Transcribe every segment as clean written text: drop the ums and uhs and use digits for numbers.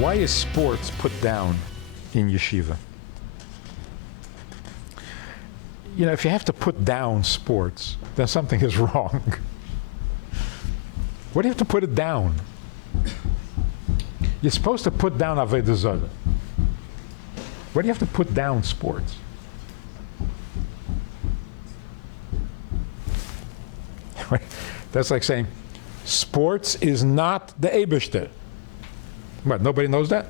Why is sports put down in yeshiva? You know, if you have to put down sports, then something is wrong. What do you have to put it down? You're supposed to put down Avodah Zarah. What do you have to put down sports? That's like saying, sports is not the Eibishter. What, nobody knows that?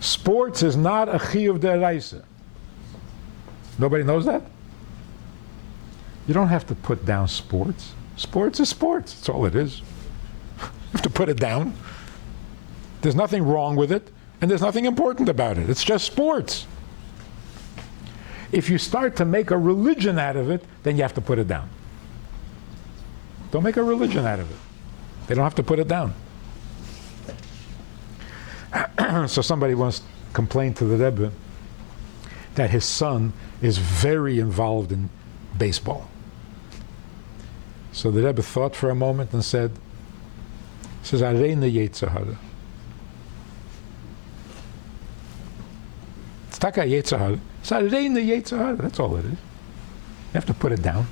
Sports is not a chiyuv d'oraisa. Nobody knows that? You don't have to put down sports. Sports is sports. That's all it is. You have to put it down. There's nothing wrong with it, and there's nothing important about it. It's just sports. If you start to make a religion out of it, then you have to put it down. Don't make a religion out of it. They don't have to put it down. So somebody once complained to the Rebbe that his son is very involved in baseball. So the Rebbe thought for a moment and said, Areina Yetzer Hara. It's Taka Yetzer Hara. It's Areina Yetzer Hara. That's all it is. You have to put it down.